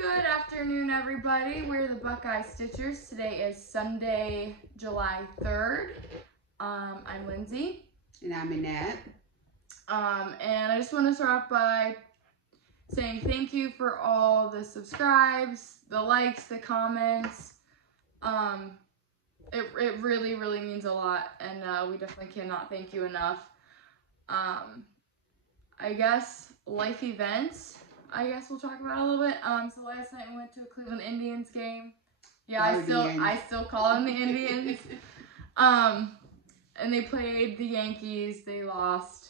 Good afternoon, everybody. We're the Buckeye Stitchers. Today is Sunday, July 3rd. I'm Lindsay. And I'm Annette. And I just want to start off by saying thank you for all the subscribes, the likes, the comments. It really, really means a lot, and we definitely cannot thank you enough. I guess life events. I guess we'll talk about a little bit. So last night we went to a Cleveland Indians game. Yeah, I still call them the Indians. And they played the Yankees. They lost,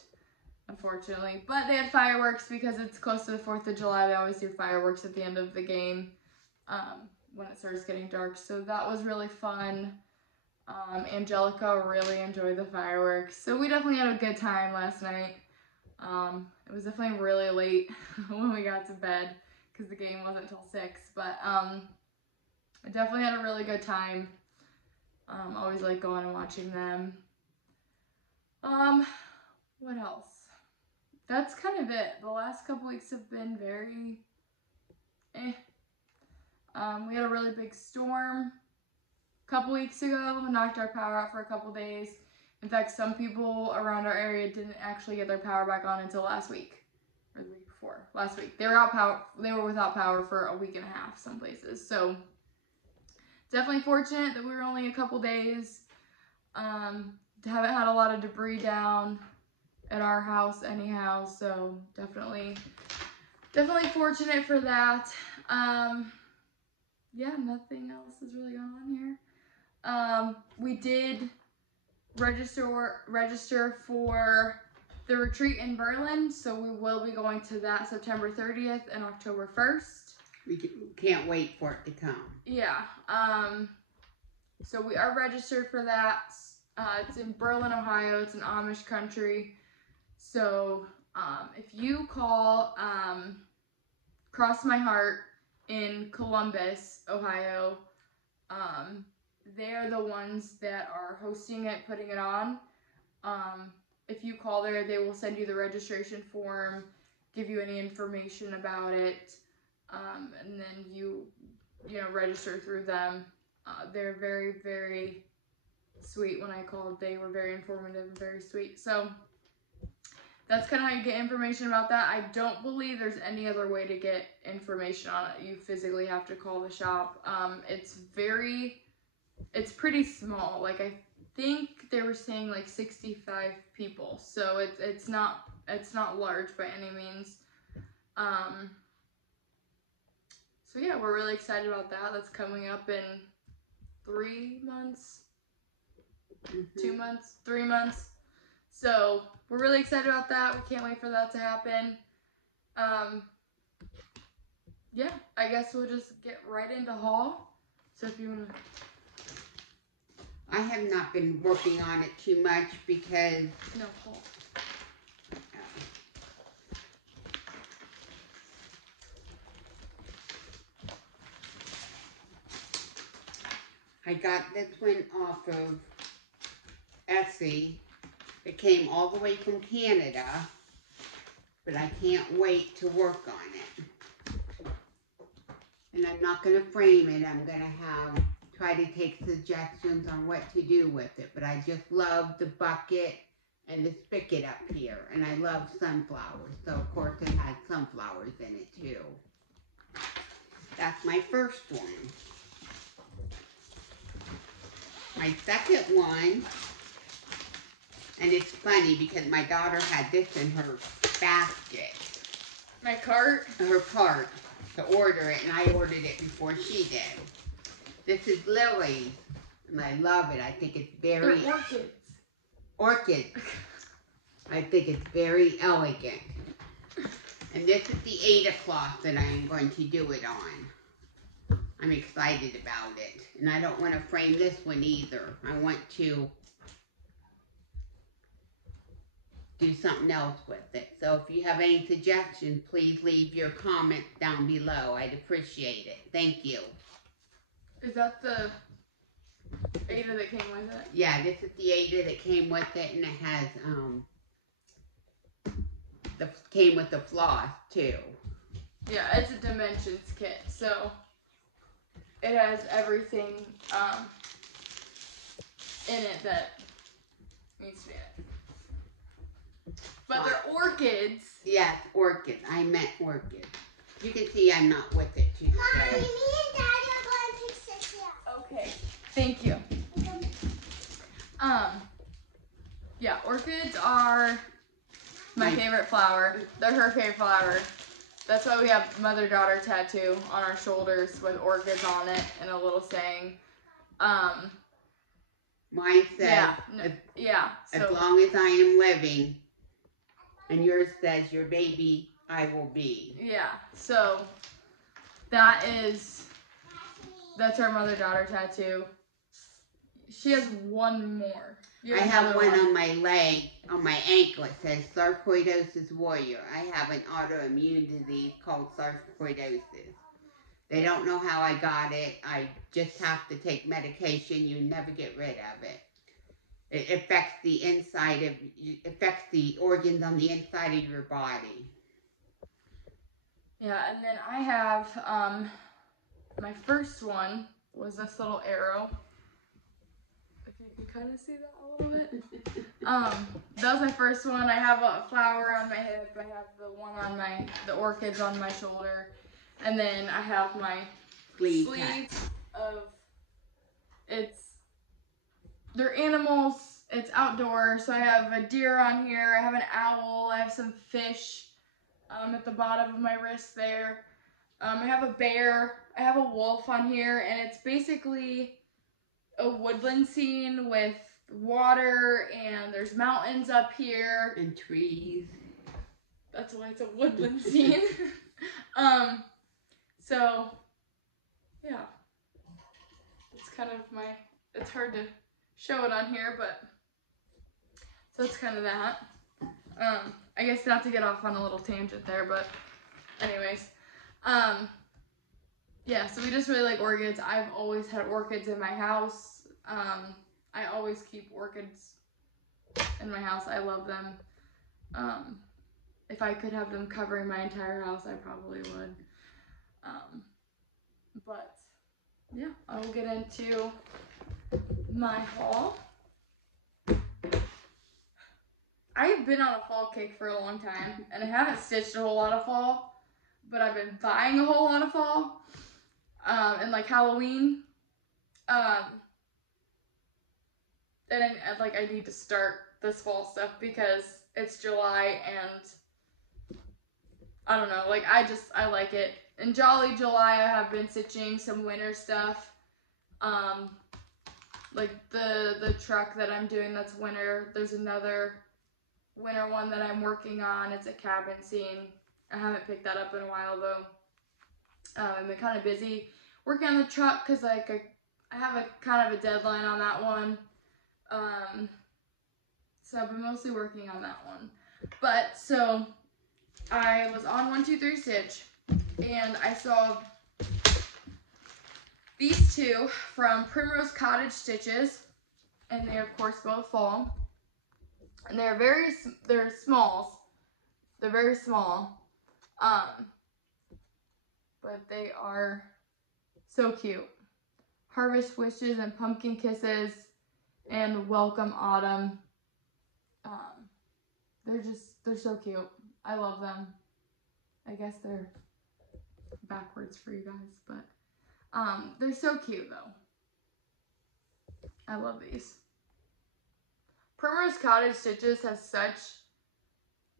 unfortunately. But they had fireworks because it's close to the 4th of July. They always do fireworks at the end of the game when it starts getting dark. So that was really fun. Angelica really enjoyed the fireworks. So we definitely had a good time last night. It was definitely really late when we got to bed because the game wasn't until 6, but I definitely had a really good time. Always like going and watching them. What else? That's kind of it. The last couple weeks have been very we had a really big storm a couple weeks ago, knocked our power out for a couple days. In fact, some people around our area didn't actually get their power back on until last week, or the week before. Last week, they were without power for a week and a half some places. So definitely fortunate that we were only a couple days. Haven't had a lot of debris down at our house anyhow. So definitely fortunate for that. Yeah, nothing else is really going on here. We did register for the retreat in Berlin, so we will be going to that September 30th and October 1st. We can't wait for it to come. Yeah, so we are registered for that. It's in Berlin, Ohio. It's an Amish country. So if you call Cross My Heart in Columbus, Ohio, they're the ones that are hosting it, putting it on. If you call there, they will send you the registration form, give you any information about it, and then you register through them. They're very, very sweet. When I called, they were very informative and very sweet. So that's kind of how you get information about that. I don't believe there's any other way to get information on it. You physically have to call the shop. It's pretty small. Like, I think they were saying like 65 people. So it's not large by any means. So yeah, we're really excited about that. That's coming up in 3 months. 2 months, 3 months. So we're really excited about that. We can't wait for that to happen. Yeah, I guess we'll just get right into haul. So if you want to... I have not been working on it too much because... No, haul. I got this one off of Etsy. It came all the way from Canada, but I can't wait to work on it. And I'm not going to frame it. I'm going to try to take suggestions on what to do with it. But I just love the bucket and the spigot up here. And I love sunflowers. So, of course, it has sunflowers in it, too. That's my first one. My second one, and it's funny because my daughter had this in her basket. My cart? Her cart to order it, and I ordered it before she did. This is lilies, and I love it. I think it's very... They're orchids. Orchids. I think it's very elegant. And this is the Ada cloth that I am going to do it on. I'm excited about it. And I don't want to frame this one either. I want to do something else with it. So if you have any suggestions, please leave your comments down below. I'd appreciate it. Thank you. Is that the Ada that came with it? Yeah, this is the Ada that came with it, and it has came with the floss too. Yeah, it's a dimensions kit, so it has everything in it that needs to be in it. But they're orchids. Yes, orchid. I meant orchid. You can see I'm not with it today. Mommy, me and Daddy are going to pick Cecilia. Okay, thank you. Yeah, orchids are my favorite flower. They're her favorite flower. That's why we have mother-daughter tattoo on our shoulders with orchids on it and a little saying. Mine says, so, as long as I am living, and yours says, your baby I will be. Yeah, so that's our mother-daughter tattoo. She has one more. I have one on my leg, on my ankle. It says sarcoidosis warrior. I have an autoimmune disease called sarcoidosis. They don't know how I got it. I just have to take medication. You never get rid of it. It affects affects the organs on the inside of your body. Yeah, and then I have my first one was this little arrow. If you can kind of see that a little bit. That was my first one. I have a flower on my hip. I have the one on the orchids on my shoulder. And then I have my sleeve of, they're animals. It's outdoor. So I have a deer on here. I have an owl. I have some fish at the bottom of my wrist there. I have a bear. I have a wolf on here. And it's basically a woodland scene with water, and there's mountains up here. And trees. That's why it's a woodland scene. So, yeah. It's kind of it's hard to show it on here, but, so it's kind of that. I guess not to get off on a little tangent there, but anyways. Yeah, so we just really like orchids. I've always had orchids in my house. I always keep orchids in my house. I love them. If I could have them covering my entire house, I probably would. But yeah, I will get into my haul. I've been on a fall kick for a long time, and I haven't stitched a whole lot of fall, but I've been buying a whole lot of fall, and like Halloween, and I need to start this fall stuff because it's July, and I don't know, like I like it. In Jolly July, I have been stitching some winter stuff, like the truck that I'm doing that's winter. There's another winter one that I'm working on. It's a cabin scene. I haven't picked that up in a while though. I've been kind of busy working on the truck because I have a kind of a deadline on that one. So I've been mostly working on that one. But so I was on 1, 2, 3 Stitch, and I saw these two from Primrose Cottage Stitches, and they of course both fall. And they're smalls. They're very small. But they are so cute. Harvest Wishes and Pumpkin Kisses and Welcome Autumn. They're so cute. I love them. I guess they're backwards for you guys, but they're so cute though. I love these. Primrose Cottage Stitches has such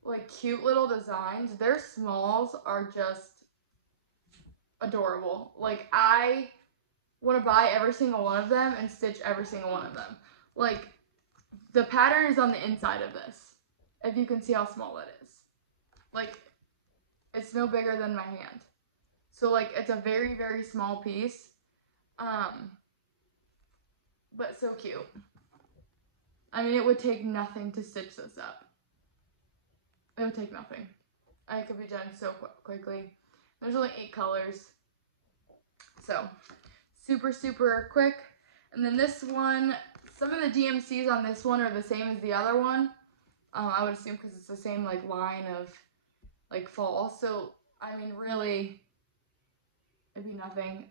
like cute little designs. Their smalls are just adorable. Like I want to buy every single one of them and stitch every single one of them. Like the pattern is on the inside of this. If you can see how small it is. Like it's no bigger than my hand. So like it's a very, very small piece. But so cute. I mean, it would take nothing to stitch this up. It would take nothing. It could be done so quickly. There's only 8 colors. So, super, super quick. And then this one, some of the DMCs on this one are the same as the other one. I would assume because it's the same like line of like fall. So, I mean, really, it'd be nothing.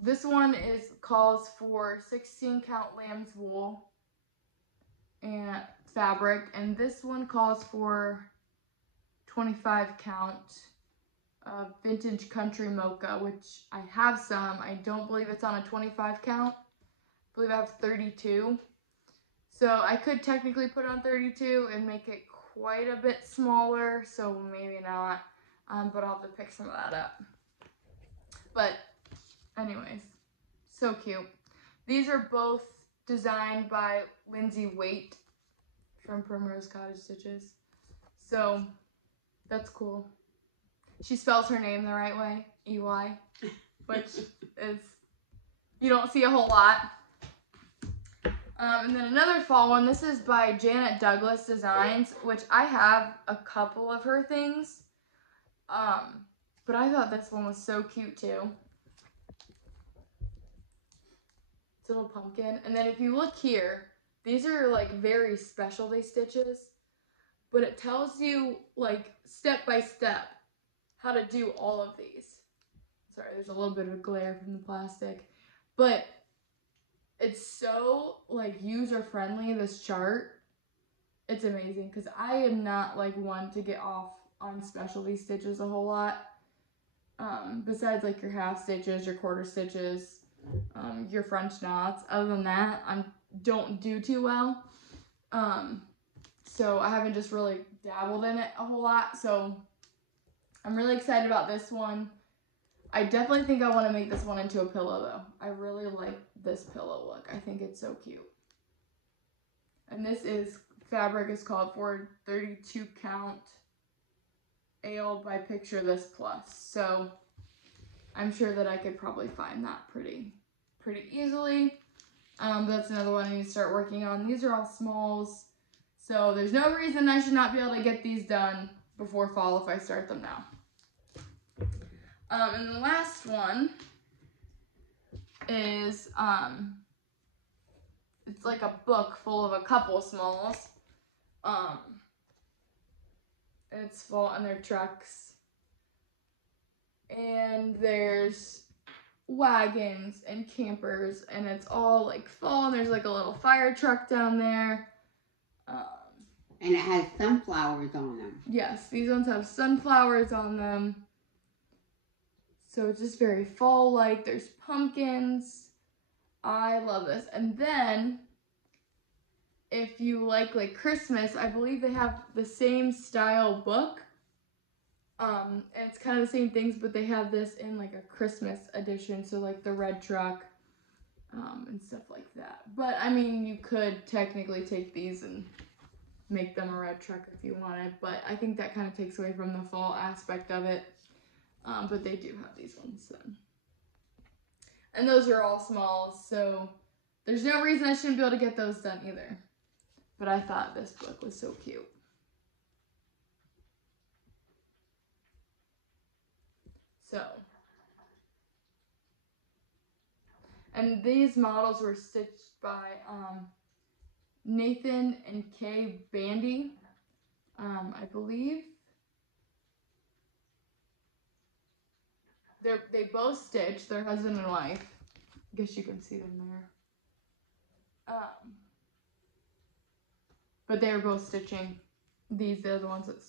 This one calls for 16 count lamb's wool and fabric, and this one calls for 25 count vintage country mocha, which I have some. I don't believe it's on a 25 count. I believe I have 32. So I could technically put on 32 and make it quite a bit smaller, so maybe not, but I'll have to pick some of that up. But anyways, so cute. These are both designed by Lindsay Waite from Primrose Cottage Stitches. So that's cool. She spells her name the right way, E-Y, which is, you don't see a whole lot. And then another fall one, this is by Janet Douglas Designs, which I have a couple of her things. But I thought this one was so cute too. It's a little pumpkin. And then if you look here, these are like very specialty stitches, but it tells you like step by step how to do all of these. Sorry, there's a little bit of a glare from the plastic, but it's so like user friendly, this chart. It's amazing because I am not like one to get off on specialty stitches a whole lot. Besides like your half stitches, your quarter stitches, your French knots. Other than that, I don't do too well. So I haven't just really dabbled in it a whole lot. So I'm really excited about this one. I definitely think I want to make this one into a pillow though. I really like this pillow look. I think it's so cute. And this fabric is called for 32 count Ale by Picture This Plus. So I'm sure that I could probably find that pretty easily. That's another one I need to start working on. These are all smalls. So there's no reason I should not be able to get these done before fall if I start them now. And the last one is, it's like a book full of a couple smalls. And it's full, and they're trucks. And there's wagons and campers, and it's all like fall, and there's like a little fire truck down there. And it has sunflowers on them. Yes, these ones have sunflowers on them. So it's just very fall-like. There's pumpkins. I love this. And then, if you like Christmas, I believe they have the same style book. And it's kind of the same things, but they have this in like a Christmas edition. So like the red truck, and stuff like that. But I mean, you could technically take these and make them a red truck if you wanted. But I think that kind of takes away from the fall aspect of it. But they do have these ones then. And those are all small, so there's no reason I shouldn't be able to get those done either. But I thought this book was so cute. So, and these models were stitched by Nathan and Kay Bandy, I believe. They both stitched, they're husband and wife. I guess you can see them there. But they were both stitching these. They're the ones that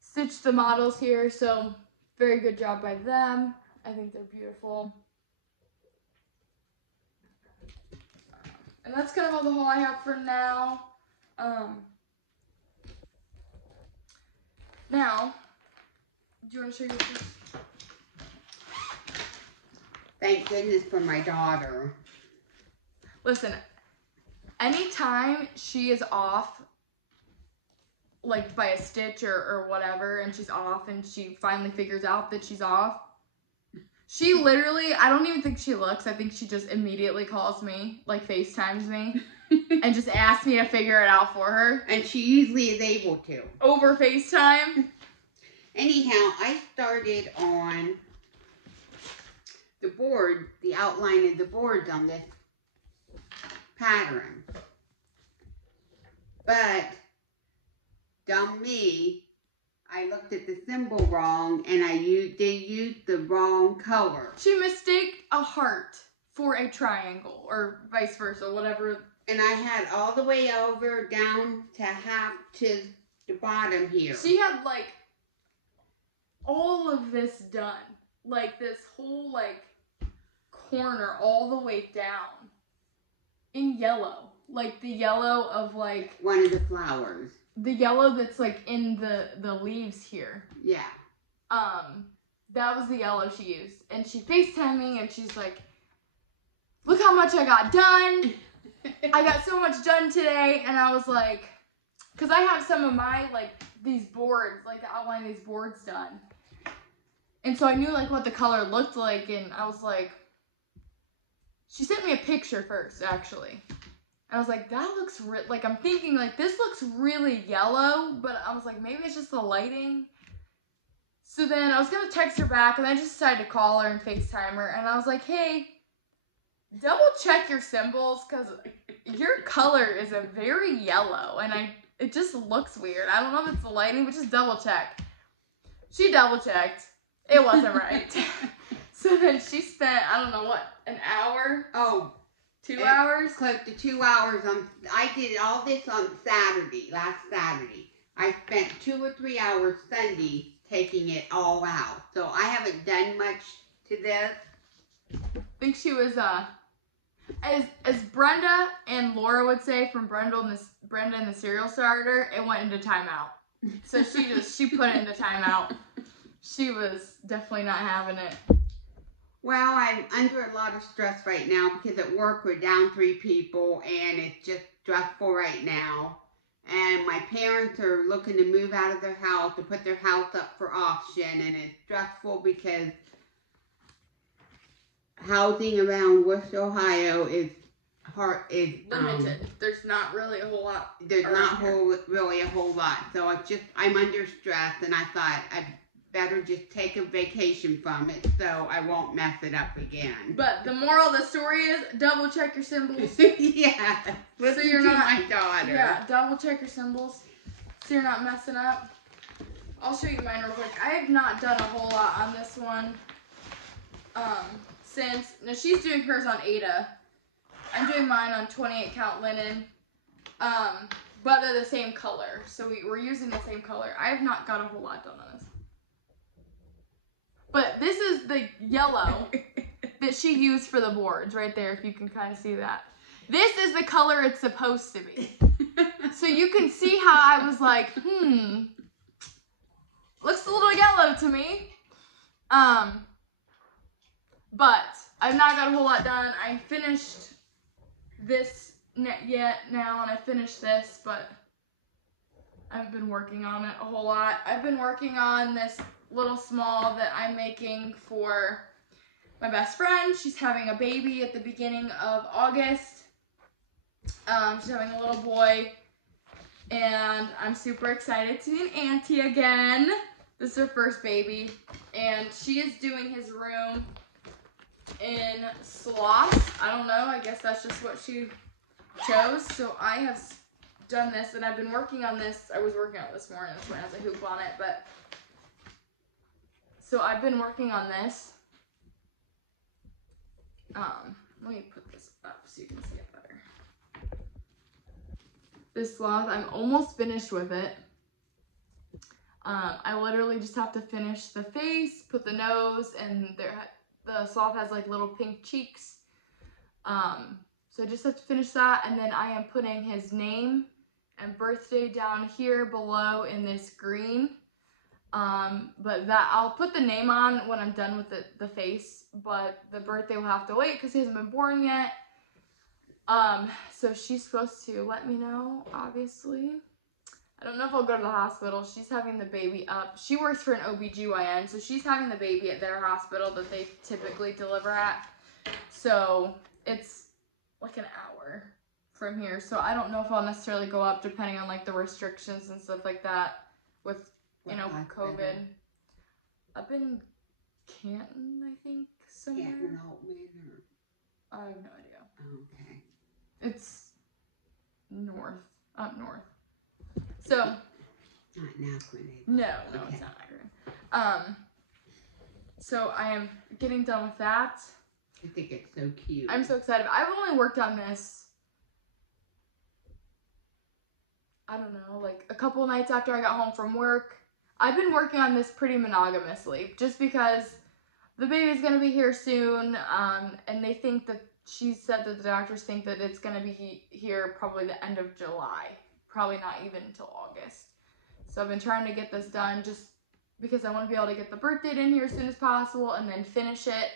stitched the models here. So very good job by them. I think they're beautiful. And that's kind of all the haul I have for now. Now, do you want to show your picture? Thank goodness for my daughter. Listen, anytime she is off, like by a stitch or whatever, and she's off and she finally figures out that she's off, she literally, I don't even think she looks. I think she just immediately calls me, like FaceTimes me, and just asks me to figure it out for her. And she usually is able to. Over FaceTime. Anyhow, I started on the board, the outline of the boards on this pattern. But, dumb me, I looked at the symbol wrong and they used the wrong color. She mistaked a heart for a triangle, or vice versa, whatever. And I had all the way over down to half to the bottom here. She had like all of this done. Like this whole like corner all the way down in yellow. Like the yellow of like one of the flowers. The yellow that's like in the leaves here. Yeah. That was the yellow she used. And she FaceTimed me and she's like, look how much I got done. I got so much done today. And I was like, because I have some of my, like, these boards, like the outline of these boards done. And so I knew, like, what the color looked like. And I was like, she sent me a picture first, actually. And I was like, that looks, like, I'm thinking, like, this looks really yellow. But I was like, maybe it's just the lighting. So then I was going to text her back. And I just decided to call her and FaceTime her. And I was like, hey, double check your symbols. Because your color is a very yellow. And it just looks weird. I don't know if it's the lighting, but just double check. She double checked. It wasn't right. So then she spent, I don't know what, an hour? Oh. 2 hours? Close to 2 hours. I did all this on Saturday, last Saturday. I spent 2 or 3 hours Sunday taking it all out. So I haven't done much to this. I think she was, as Brenda and Laura would say from Brenda and the Cereal Starter, it went into timeout. So she put it into timeout. She was definitely not having it. Well, I'm under a lot of stress right now because at work we're down 3 people and it's just stressful right now. And my parents are looking to move out of their house to put their house up for auction, and it's stressful because housing around West Ohio is limited. There's not really a whole lot. There's not really a whole lot. So I'm under stress, and I thought I'd better just take a vacation from it so I won't mess it up again. But the moral of the story is double check your symbols. Yeah. So you're not my daughter. Yeah, double check your symbols so you're not messing up. I'll show you mine real quick. I have not done a whole lot on this one. Now she's doing hers on Ada. I'm doing mine on 28 count linen. But they're the same color. So we're using the same color. I have not got a whole lot done on this. But this is the yellow that she used for the boards right there, if you can kind of see that. This is the color it's supposed to be. So you can see how I was like, looks a little yellow to me. But I've not got a whole lot done. I finished this now, and I finished this, but I haven't been working on it a whole lot. I've been working on this little small that I'm making for my best friend. She's having a baby at the beginning of August. She's having a little boy, and I'm super excited to be an auntie again. This is her first baby, and she is doing his room in sloth. I don't know, I guess that's just what she chose. So I have done this, and I've been working on this. I was working on it this morning. This one has a hoop on it, but so I've been working on this. Let me put this up so you can see it better. This sloth, I'm almost finished with it. I literally just have to finish the face, put the nose, and the sloth has like little pink cheeks. So I just have to finish that, and then I am putting his name and birthday down here below in this green. But I'll put the name on when I'm done with the face, but the birthday will have to wait because he hasn't been born yet. So she's supposed to let me know, obviously. I don't know if I'll go to the hospital. She's having the baby up. She works for an OBGYN, so she's having the baby at their hospital that they typically deliver at. So it's like an hour from here. So I don't know if I'll necessarily go up depending on like the restrictions and stuff like that with, you know, COVID. Up in Canton, I think, somewhere. Canton, Altman, or? I have no idea. Okay. It's north, up north. So, Not now, Quinn. no, Okay. it's not acronym. So I am getting done with that. I think it's so cute. I'm so excited. I've only worked on this, I don't know, like a couple nights after I got home from work. I've been working on this pretty monogamously just because the baby's going to be here soon, and they think that, she said that the doctors think that it's going to be here probably the end of July, probably not even until August. So I've been trying to get this done just because I want to be able to get the birth date in here as soon as possible and then finish it.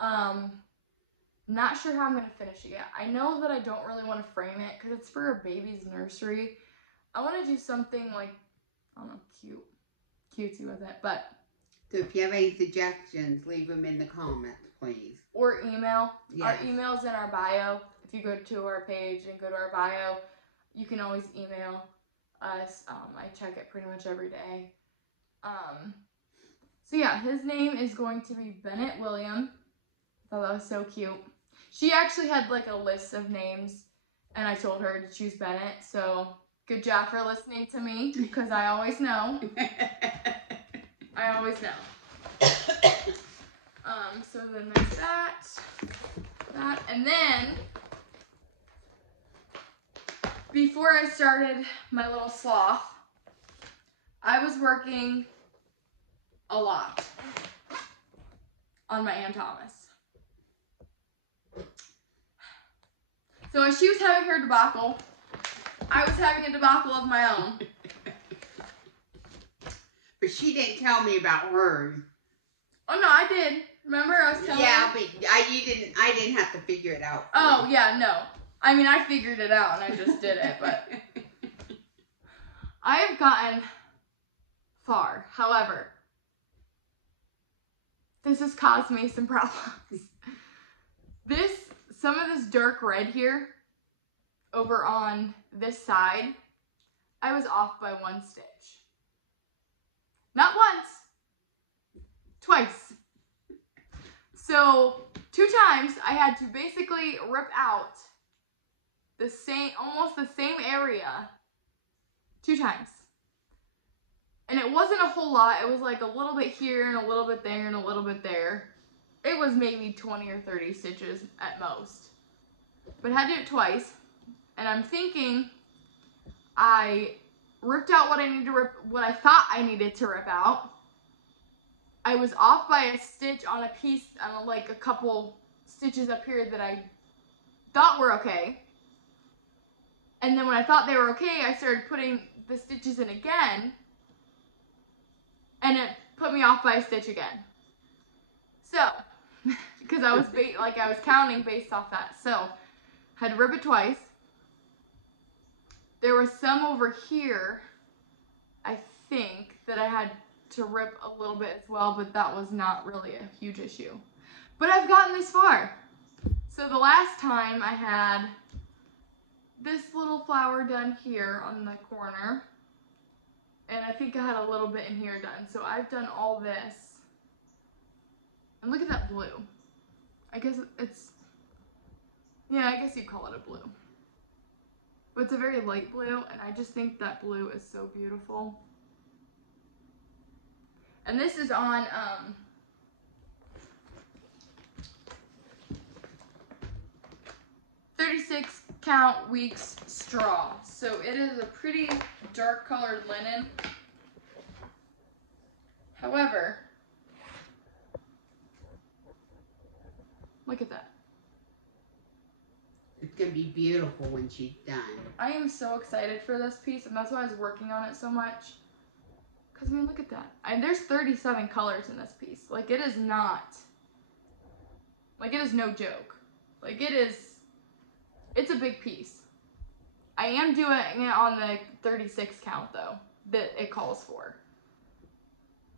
Not sure how I'm going to finish it yet. I know that I don't really want to frame it because it's for a baby's nursery. I want to do something like, I don't know, cutesy with it, but. So if you have any suggestions, leave them in the comments, please. Or email. Yes. Our email's in our bio. If you go to our page and go to our bio, you can always email us. I check it pretty much every day. So yeah, his name is going to be Bennett William. I thought that was so cute. She actually had like a list of names, and I told her to choose Bennett. So good job for listening to me, because I always know. I always know. So then there's that, and then before I started my little sloth, I was working a lot on my Aunt Thomas. So as she was having her debacle, I was having a debacle of my own. But she didn't tell me about hers. Oh no, I did. Remember I was telling you? Yeah, but I didn't have to figure it out. Oh yeah, no. I mean, I figured it out and I just did it, but I have gotten far. However, this has caused me some problems. Some of this dark red here, over on this side, I was off by 1 stitch. Not once, twice. So 2 times I had to basically rip out almost the same area 2 times. And it wasn't a whole lot. It was like a little bit here and a little bit there and a little bit there. It was maybe 20 or 30 stitches at most. But I had to do it twice. And I'm thinking I ripped out what I thought I needed to rip out. I was off by a stitch on a piece, like a couple stitches up here that I thought were okay. And then when I thought they were okay, I started putting the stitches in again, and it put me off by a stitch again. So, because I was counting based off that. So, had to rip it twice. There was some over here, I think, that I had to rip a little bit as well, but that was not really a huge issue. But I've gotten this far. So the last time I had this little flower done here on the corner, and I think I had a little bit in here done. So I've done all this. And look at that blue. I guess I guess you'd call it a blue. But it's a very light blue, and I just think that blue is so beautiful. And this is on 36 count weeks straw. So it is a pretty dark colored linen. However, look at that. It's going to be beautiful when she's done. I am so excited for this piece, and that's why I was working on it so much. Because, I mean, look at that. There's 37 colors in this piece. Like, it is not, like, it is no joke. Like, it's a big piece. I am doing it on the 36 count, though, that it calls for.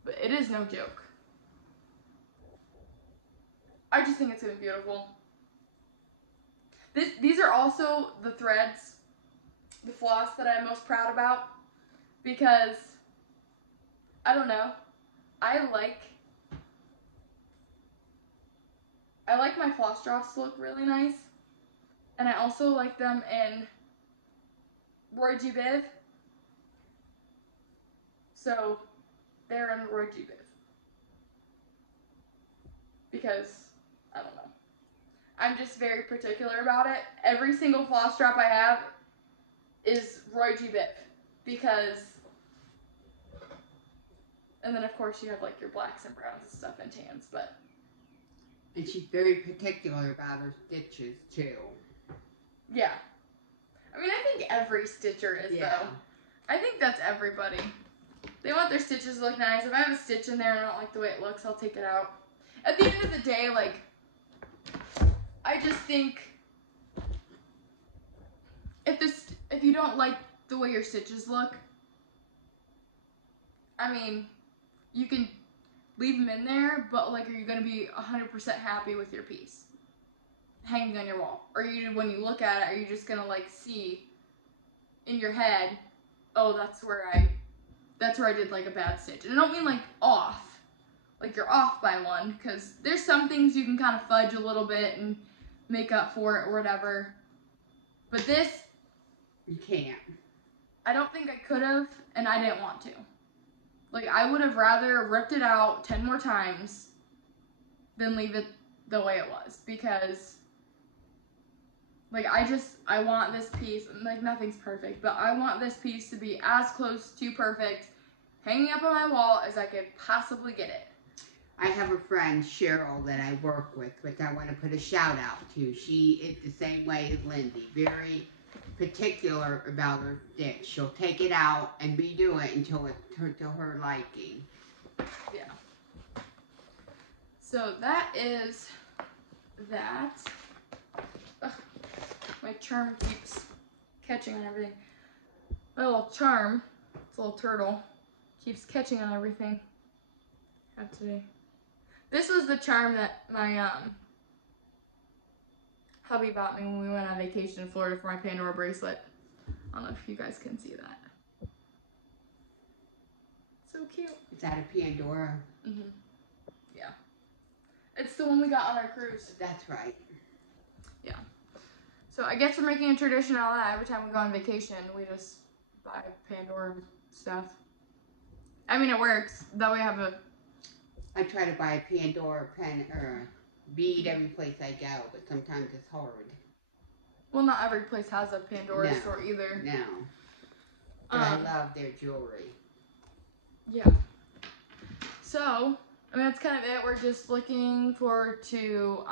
But it is no joke. I just think it's going to be beautiful. These are also the threads, the floss that I'm most proud about, because, I don't know, I like my floss drops to look really nice, and I also like them in Roy G. Biv, So they're in Roy G. Biv. Because, I don't know. I'm just very particular about it. Every single floss drop I have is Roy G. Biv. Because, and then of course you have like your blacks and browns and stuff and tans, but. And she's very particular about her stitches too. Yeah. I mean, I think every stitcher is though. I think that's everybody. They want their stitches to look nice. If I have a stitch in there and I don't like the way it looks, I'll take it out. At the end of the day, like, I just think if you don't like the way your stitches look, I mean, you can leave them in there, but like, are you going to be 100% happy with your piece hanging on your wall? Or when you look at it, are you just going to like see in your head, oh, that's where I did like a bad stitch. And I don't mean like off, like you're off by one, because there's some things you can kind of fudge a little bit and make up for it or whatever. But this, you can't. I don't think I could have, and I didn't want to. Like, I would have rather ripped it out 10 more times than leave it the way it was, because like, I want this piece, like, nothing's perfect, but I want this piece to be as close to perfect hanging up on my wall as I could possibly get it. I have a friend, Cheryl, that I work with, which I want to put a shout out to. She is the same way as Lindy, very particular about her stitch. She'll take it out and redo it until it's to her liking. Yeah. So that is that. Ugh, my charm keeps catching on everything. My little charm, it's a little turtle, keeps catching on everything. I have today. This was the charm that my hubby bought me when we went on vacation in Florida for my Pandora bracelet. I don't know if you guys can see that. So cute. Is that a Pandora? Mm-hmm. Yeah. It's the one we got on our cruise. That's right. Yeah. So I guess we're making a tradition out of that. Every time we go on vacation, we just buy Pandora stuff. I mean, it works. That way I have a... I try to buy a Pandora pen or bead every place I go, but sometimes it's hard. Well, not every place has a Pandora store either. No. But I love their jewelry. Yeah. So, I mean, that's kind of it. We're just looking forward to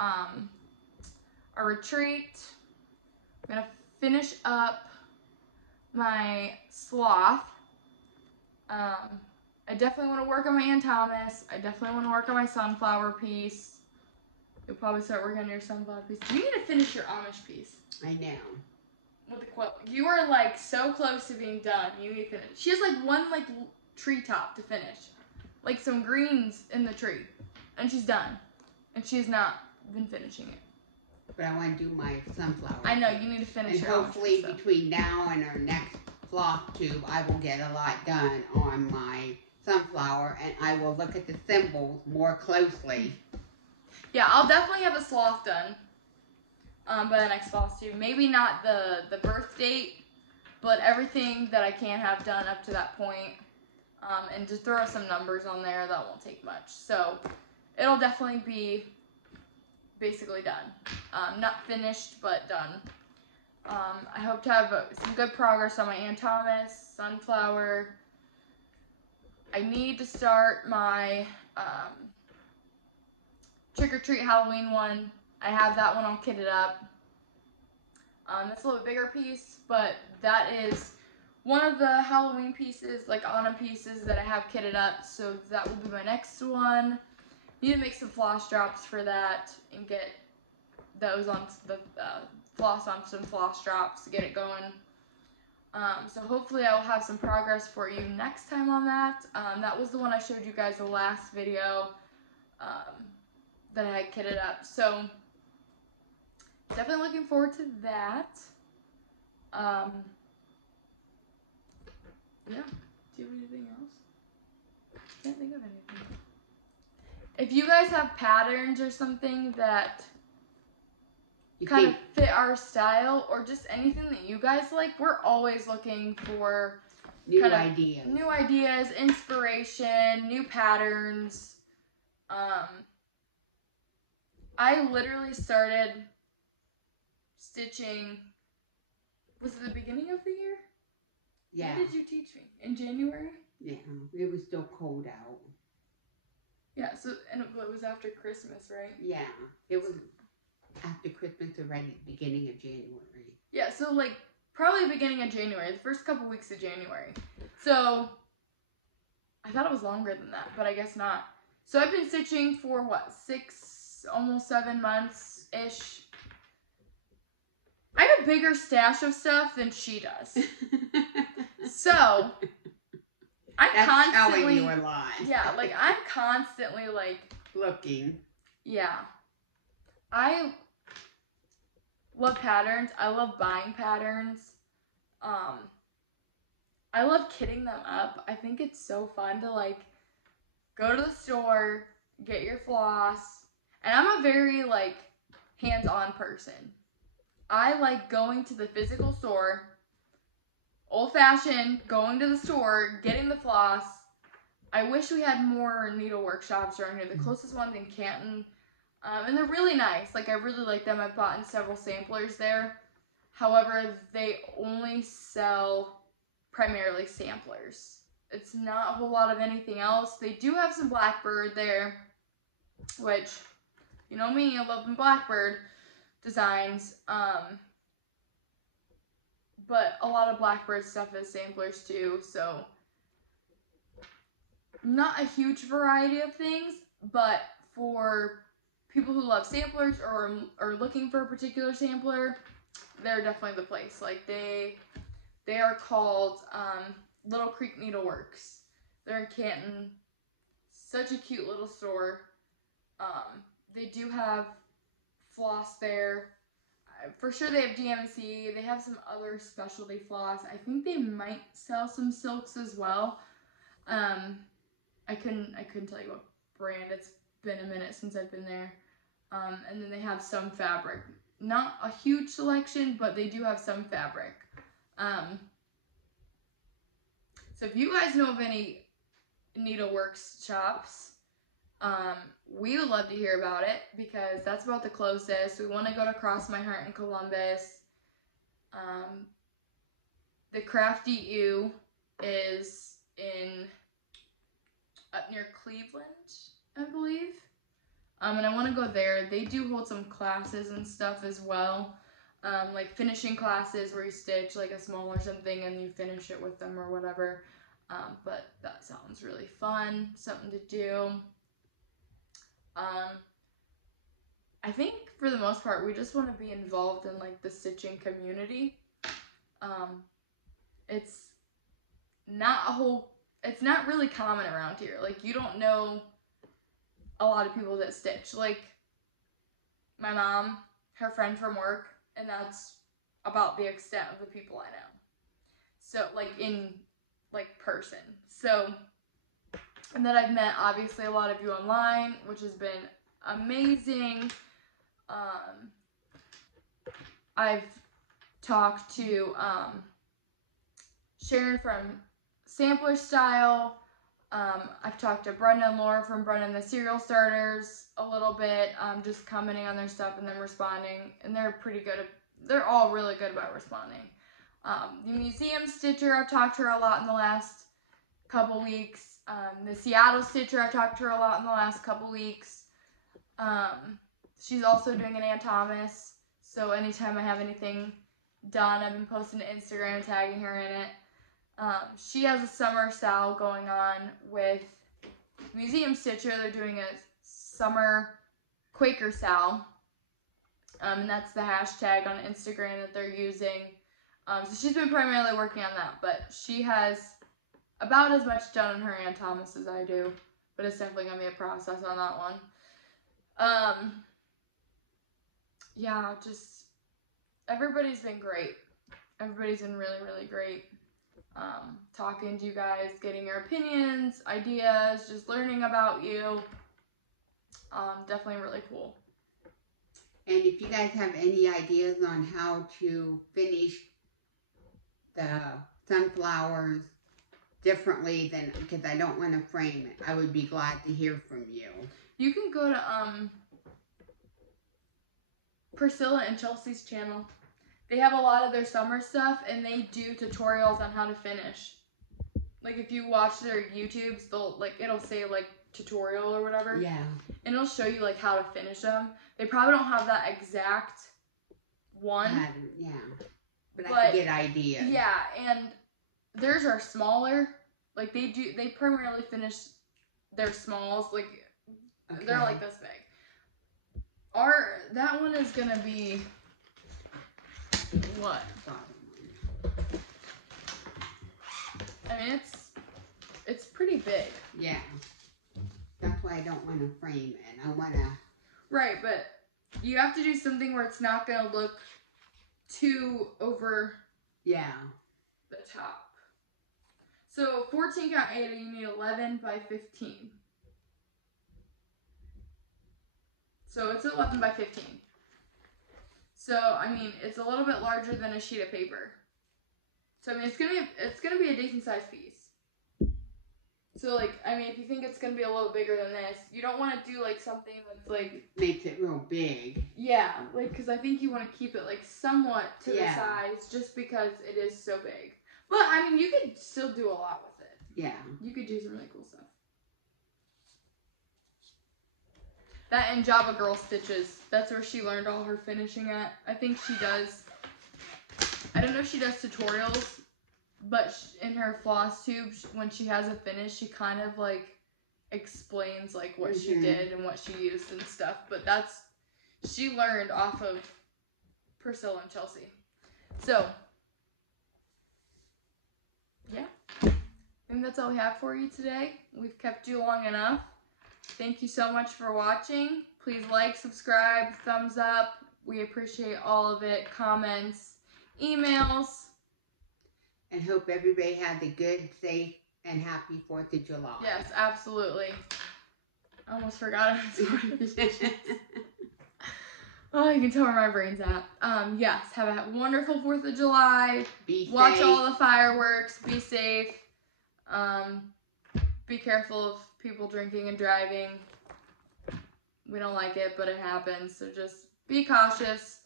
a retreat. I'm going to finish up my sloth. I definitely want to work on my Ann Thomas. I definitely want to work on my sunflower piece. You'll probably start working on your sunflower piece. You need to finish your Amish piece. I know. With the quilt. You are like so close to being done. You need to finish. She has like one like treetop to finish. Like some greens in the tree. And she's done. And she's not been finishing it. But I want to do my sunflower. I know, you need to finish and your hopefully between now and our next Flosstube, I will get a lot done on my sunflower, and I will look at the symbols more closely. Yeah, I'll definitely have a sloth done by the next Flosstube. Maybe not the birth date, but everything that I can have done up to that point. And just throw some numbers on there. That won't take much. So it'll definitely be basically done. Not finished, but done. I hope to have some good progress on my Ann Thomas, sunflower. I need to start my Trick or Treat Halloween one. I have that one all kitted up. That's a little bit bigger piece, but that is one of the Halloween pieces, like autumn pieces that I have kitted up. So that will be my next one. Need to make some floss drops for that and get those on the floss on some floss drops to get it going. So hopefully I will have some progress for you next time on that. That was the one I showed you guys the last video that I had kitted up. So definitely looking forward to that. Yeah. Do you have anything else? Can't think of anything. If you guys have patterns or something that kind of fit our style, or just anything that you guys like, we're always looking for New ideas. New ideas, inspiration, new patterns. I literally started stitching, was it the beginning of the year? Yeah. When did you teach me? In January? Yeah, it was still cold out. Yeah, so, and it was after Christmas, right? Yeah, it was after Christmas already, beginning of January. Yeah, so like, probably beginning of January, the first couple weeks of January. So, I thought it was longer than that, but I guess not. So I've been stitching for what, 6, almost 7 months-ish. I have a bigger stash of stuff than she does. So, That's constantly telling you a lot. Yeah, like I'm constantly like looking. Yeah. I love patterns. I love buying patterns. I love kitting them up. I think it's so fun to like go to the store, get your floss. And I'm a very like hands-on person. I like going to the physical store, old-fashioned, going to the store, getting the floss. I wish we had more needle workshops around here. The closest one's in Canton. And they're really nice. Like, I really like them. I've bought in several samplers there. However, they only sell primarily samplers. It's not a whole lot of anything else. They do have some Blackbird there, which, you know me, I love them Blackbird designs. But a lot of Blackbird stuff is samplers too, so not a huge variety of things, but for people who love samplers or are looking for a particular sampler, they're definitely the place. Like they are called Little Creek Needleworks. They're in Canton. Such a cute little store. They do have floss there. For sure they have DMC. They have some other specialty floss. I think they might sell some silks as well. I couldn't tell you what brand. It's been a minute since I've been there. And then they have some fabric. Not a huge selection, but they do have some fabric. So if you guys know of any needleworks shops, we would love to hear about it because that's about the closest. We want to go to Cross My Heart in Columbus. The Crafty U is up near Cleveland, I believe. And I want to go there. They do hold some classes and stuff as well. Like finishing classes where you stitch like a small or something and you finish it with them or whatever. But that sounds really fun. Something to do. I think for the most part, we just want to be involved in like the stitching community. It's not really common around here. Like you don't know a lot of people that stitch. Like my mom, her friend from work, and that's about the extent of the people I know. So like in like person. So, and then I've met obviously a lot of you online, which has been amazing. I've talked to Sharon from Sampler Style. I've talked to Brenda and Laura from Brenda and the Serial Starters a little bit, just commenting on their stuff and then responding, and they're pretty good. They're all really good about responding. The Museum Stitcher, I've talked to her a lot in the last couple weeks. The Seattle Stitcher, I've talked to her a lot in the last couple weeks. She's also doing an Ann Thomas, so anytime I have anything done, I've been posting to Instagram and tagging her in it. She has a summer sale going on with Museum Stitcher. They're doing a summer Quaker sale. And that's the hashtag on Instagram that they're using. So she's been primarily working on that, but she has about as much done in her Ann Thomas as I do. But it's definitely going to be a process on that one. Yeah, just everybody's been great. Everybody's been really, really great. Talking to you guys, getting your opinions, ideas, just learning about you. Definitely really cool. And if you guys have any ideas on how to finish the sunflowers differently than, because I don't want to frame it, I would be glad to hear from you. You can go to Priscilla and Chelsea's channel. They have a lot of their summer stuff, and they do tutorials on how to finish. Like, if you watch their YouTubes, they'll, like, it'll say, like, tutorial or whatever. Yeah. And it'll show you, like, how to finish them. They probably don't have that exact one. Yeah. But I can get ideas. Yeah, and theirs are smaller. Like, they primarily finish their smalls. Like, they're, like, this big. That one is gonna be, what? I mean, it's pretty big. Yeah. That's why I don't want to frame it. I want to... Right, but you have to do something where it's not going to look too over the top. So 14 count 8, you need 11 by 15. So it's 11 by 15. So, I mean, it's a little bit larger than a sheet of paper. So, I mean, it's gonna be a decent sized piece. So, like, I mean, if you think it's gonna be a little bigger than this, you don't want to do, like, something that's, like... Makes it real big. Yeah, like, because I think you want to keep it, like, somewhat to the size, just because it is so big. But, I mean, you could still do a lot with it. Yeah. You could do some really cool stuff. That and Java Girl Stitches. That's where she learned all her finishing at. I think she does... I don't know if she does tutorials, but in her Flosstube, when she has a finish, she kind of, like, explains, like, what she did and what she used and stuff. But she learned off of Priscilla and Chelsea. So, yeah. I think that's all we have for you today. We've kept you long enough. Thank you so much for watching. Please like, subscribe, thumbs up. We appreciate all of it. Comments, emails. And hope everybody had a good, safe, and happy 4th of July. Yes, absolutely. I almost forgot I was notifications. Oh, you can tell where my brain's at. Yes, have a wonderful 4th of July. Watch safe. all the fireworks. Be safe. Be careful of people drinking and driving. We don't like it, but it happens. So just be cautious.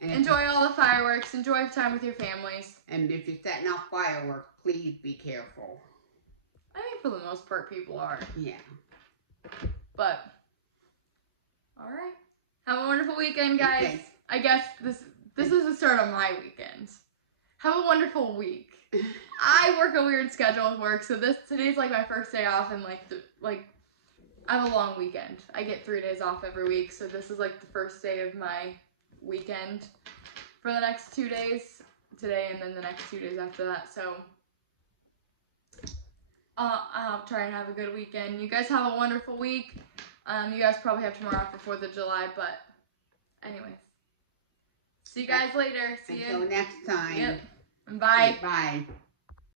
Enjoy all the fireworks. Enjoy time with your families. And if you're setting off fireworks, please be careful. I think for the most part people are. Yeah. But, alright. Have a wonderful weekend, guys. Okay. I guess this is the start of my weekend. Have a wonderful week. I work a weird schedule with work, so today's like my first day off, and like I have a long weekend. I get 3 days off every week, so this is like the first day of my weekend for the next 2 days. Today and then the next 2 days after that. So I'll try and have a good weekend. You guys have a wonderful week. You guys probably have tomorrow off for 4th of July, but anyways. See you guys later. See you. Until next time. Yep. Bye. Bye.